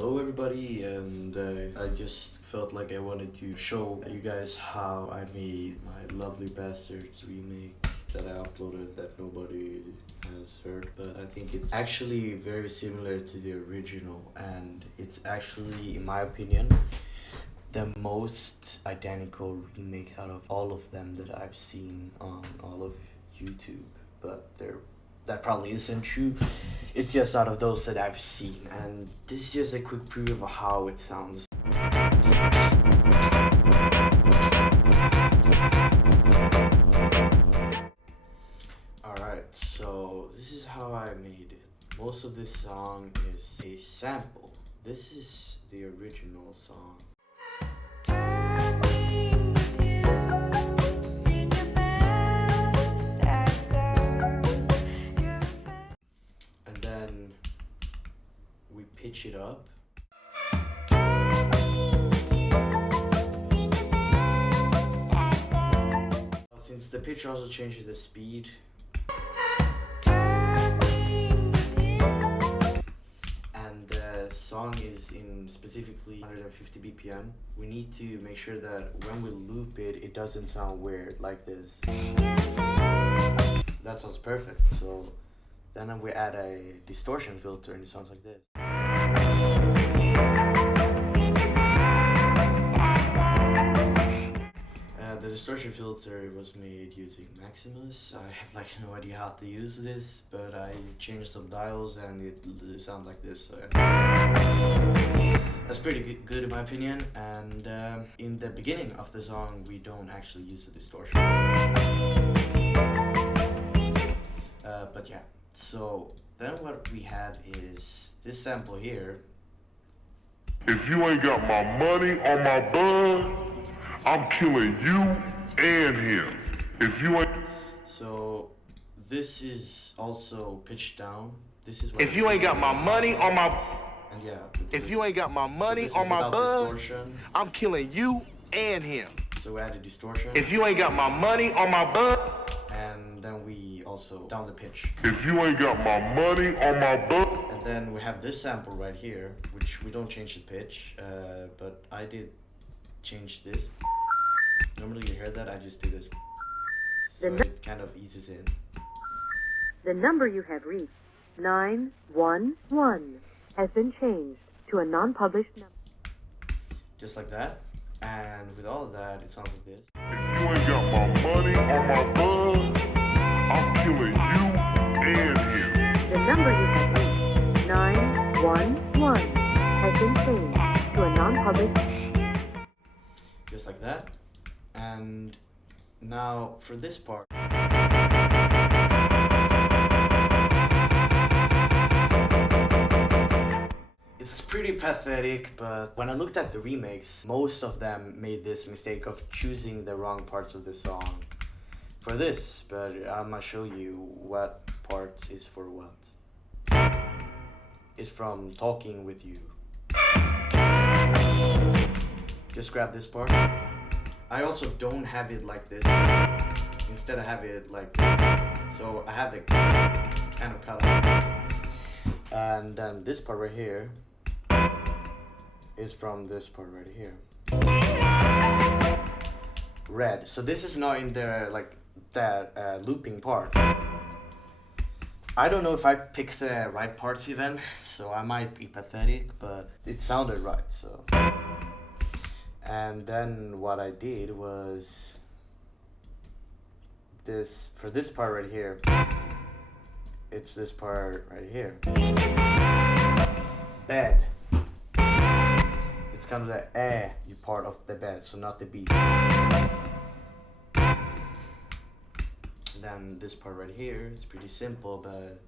Hello everybody, and I just felt like I wanted to show you guys how I made my Lovely Bastards remake that I uploaded that nobody has heard, but I think it's actually very similar to the original, and it's actually, in my opinion, the most identical remake out of all of them that I've seen on all of YouTube, but that probably isn't true. It's just out of those that I've seen, and this is just a quick preview of how it sounds. Alright, so this is how I made it. Most of this song is a sample. This is the original song. And then we pitch it up. Since the pitch also changes the speed, and the song is in specifically 150 BPM, we need to make sure that when we loop it, it doesn't sound weird like this. That sounds perfect. So then we add a distortion filter and it sounds like this. The distortion filter was made using Maximus. I have like no idea how to use this, but I changed some dials and it sounds like this. So that's pretty good in my opinion. And in the beginning of the song, we don't actually use the distortion. But yeah, so then what we have is this sample here. If you ain't got my money or my bud, I'm killing you and him. If you ain't... So this is also pitched down. This is what if you ain't got my money or my... And yeah. If you ain't got my money or my bud, I'm killing you and him. So we added distortion. If you ain't got my money or my bud... And then we also down the pitch. If you ain't got my money or my bud... And then we have this sample right here, which we don't change the pitch, but I did change this. Normally you hear that, I just do this. So it kind of eases in. The number you have reached, 911, has been changed to a non-published number. Just like that. And with all of that, it sounds like this. If you ain't got my money or my bud, I'm killing you and him. The number you have reached, 911, has been changed to a non-published. Just like that. And now for this part. It's pretty pathetic, but when I looked at the remakes, most of them made this mistake of choosing the wrong parts of the song for this, but I'm gonna show you what part is for what. It's from Talking With You. Just grab this part. I also don't have it like this. Instead I have it like this. So I have it kind of cut off. And then this part right here is from this part right here. Red. So this is not in there like that looping part. I don't know if I picked the right parts even, so I might be pathetic, but it sounded right, so. And then what I did was this, for this part right here, it's this part right here. Bed. It's kind of the you part of the bed, so not the B. Then this part right here, it's pretty simple, but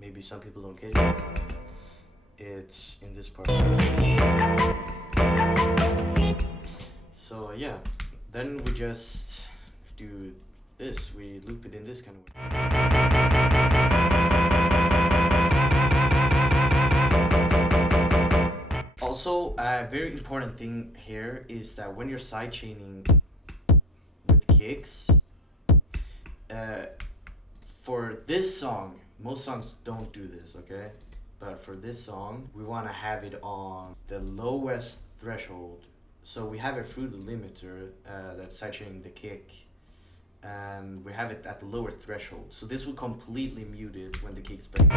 maybe some people don't get it. It's in this part. So yeah, then we just do this, we loop it in this kind of way. Also, a very important thing here is that when you're sidechaining with kicks, for this song, most songs don't do this, okay? But for this song, we want to have it on the lowest threshold. So we have it through the limiter that's saturating the kick, and we have it at the lower threshold. So this will completely mute it when the kick's back.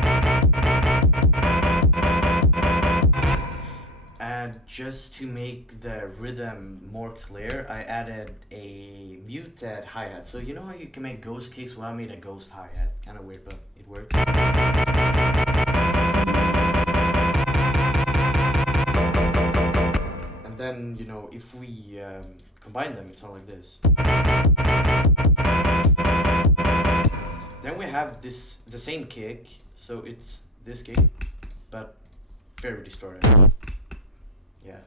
And just to make the rhythm more clear, I added a muted hi-hat. So you know how you can make ghost kicks? Well, I made a ghost hi-hat. Kind of weird, but it worked. And then, you know, if we combine them, it's all like this. Then we have the same kick, so it's this kick, but very distorted. Yeah,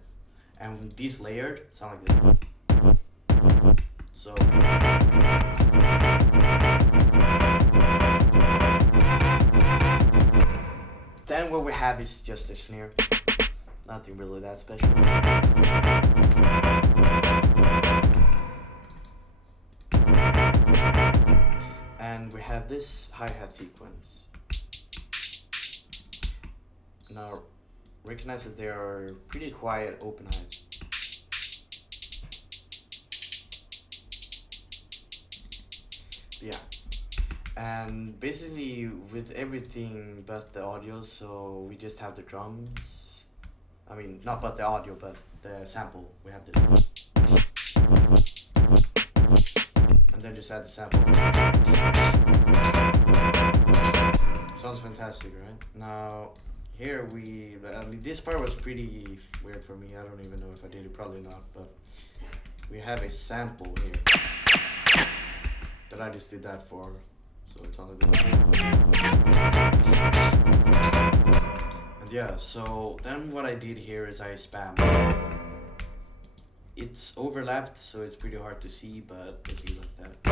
and these layered sound like this. So then what we have is just a snare. Nothing really that special. And we have this hi-hat sequence. Now recognize that they are pretty quiet open highs. Yeah, and basically with everything but the audio, so we just have the drums. I mean, not but the audio, but the sample. We have this, and then just add the sample. Sounds fantastic, right? Now here I mean, this part was pretty weird for me. I don't even know if I did it, probably not, but we have a sample here that I just did that for, so it's on the and yeah, so then what I did here is I spam. It's overlapped, so it's pretty hard to see, but basically like that.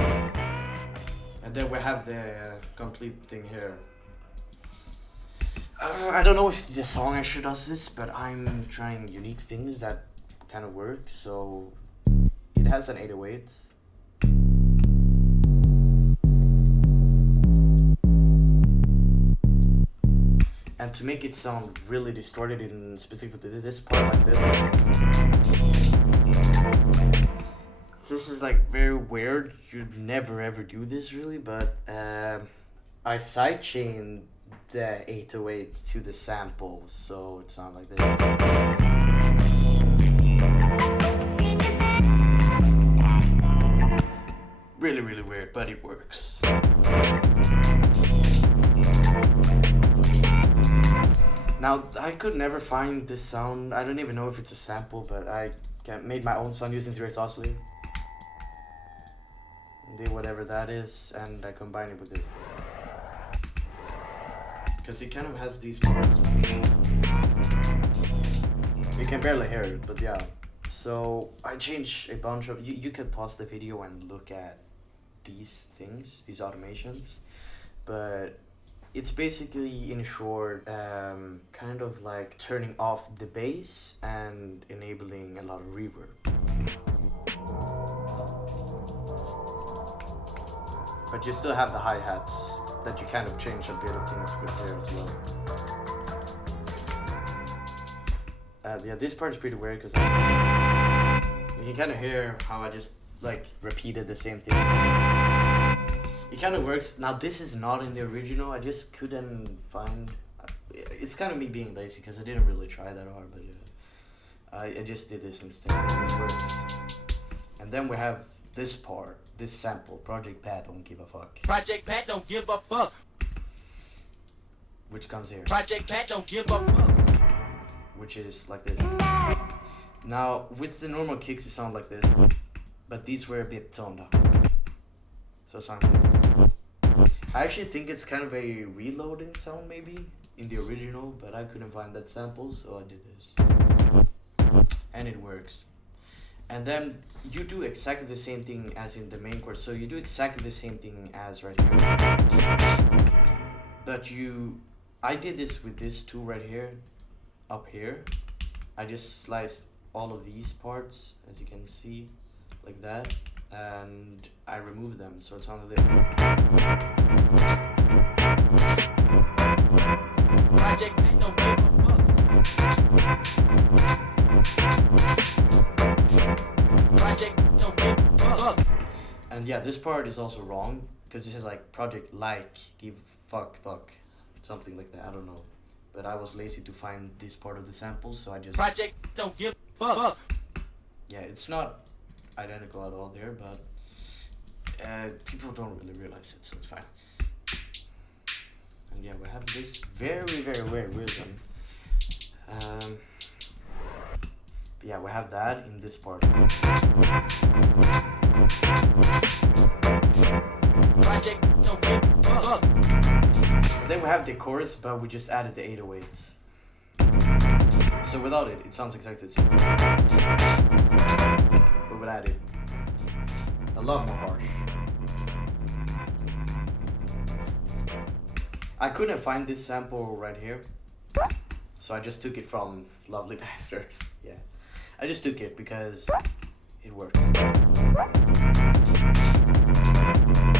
And then we have the complete thing here. I don't know if the song actually does this, but I'm trying unique things that kind of work. So it has an 808. And to make it sound really distorted in specifically this part like this. This is like very weird. You'd never ever do this really, but I sidechained the 808 to the sample, so it sounds like this. Really, really weird, but it works. Now, I could never find this sound. I don't even know if it's a sample, but I made my own sound using 3x oscillator. Did whatever that is, and I combined it with it. Because it kind of has these parts. You can barely hear it, but yeah. So I changed a bunch of. You could pause the video and look at these things, these automations, but it's basically, in short, kind of like turning off the bass and enabling a lot of reverb. But you still have the hi-hats that you kind of change a bit of things with here as well. Yeah, this part is pretty weird because you can kind of hear how I just like repeated the same thing. It kind of works. Now this is not in the original. I just couldn't find. It's kind of me being lazy because I didn't really try that hard, but I just did this instead. It works. And then we have this part, this sample. Project Pat don't give a fuck. Project Pat don't give a fuck. Which comes here. Project Pat don't give a fuck. Which is like this. Now with the normal kicks, it sound like this, but these were a bit toned up. So it sounds like. I actually think it's kind of a reloading sound maybe in the original, but I couldn't find that sample, so I did this. And it works. And then you do exactly the same thing as in the main chord. So you do exactly the same thing as right here. But I did this with this tool right here, up here. I just sliced all of these parts, as you can see, like that. And I removed them, so it sounded like this. Project Pat don't give a fuck. Project don't give a fuck. And yeah, this part is also wrong because this is like project like give fuck something like that. I don't know, but I was lazy to find this part of the samples, so I just Project don't give a fuck. yeah, it's not identical at all there, but people don't really realize it, so it's fine. And yeah, we have this very weird rhythm. But yeah, we have that in this part. Project don't give a fuck. And then we have the chorus, but we just added the 808s. So without it, it sounds exactly the same. But without it, a lot more harsh. I couldn't find this sample right here, so I just took it from Lovely Bastards. Yeah, I just took it because it works.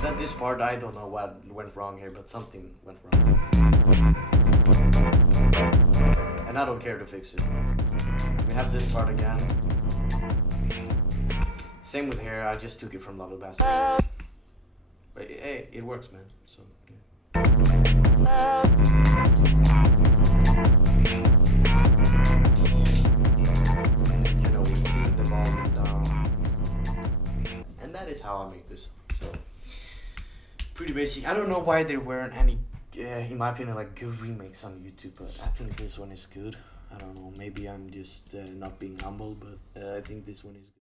At this part, I don't know what went wrong here, but something went wrong. And I don't care to fix it. We have this part again. Same with here, I just took it from Lovely Bastards. But hey, it works, man. So yeah. You know, we keep the volume down. And that is how I make this. So pretty basic. I don't know why there weren't any, in my opinion, like good remakes on YouTube, but I think this one is good. I don't know, maybe I'm just not being humble, but I think this one is good.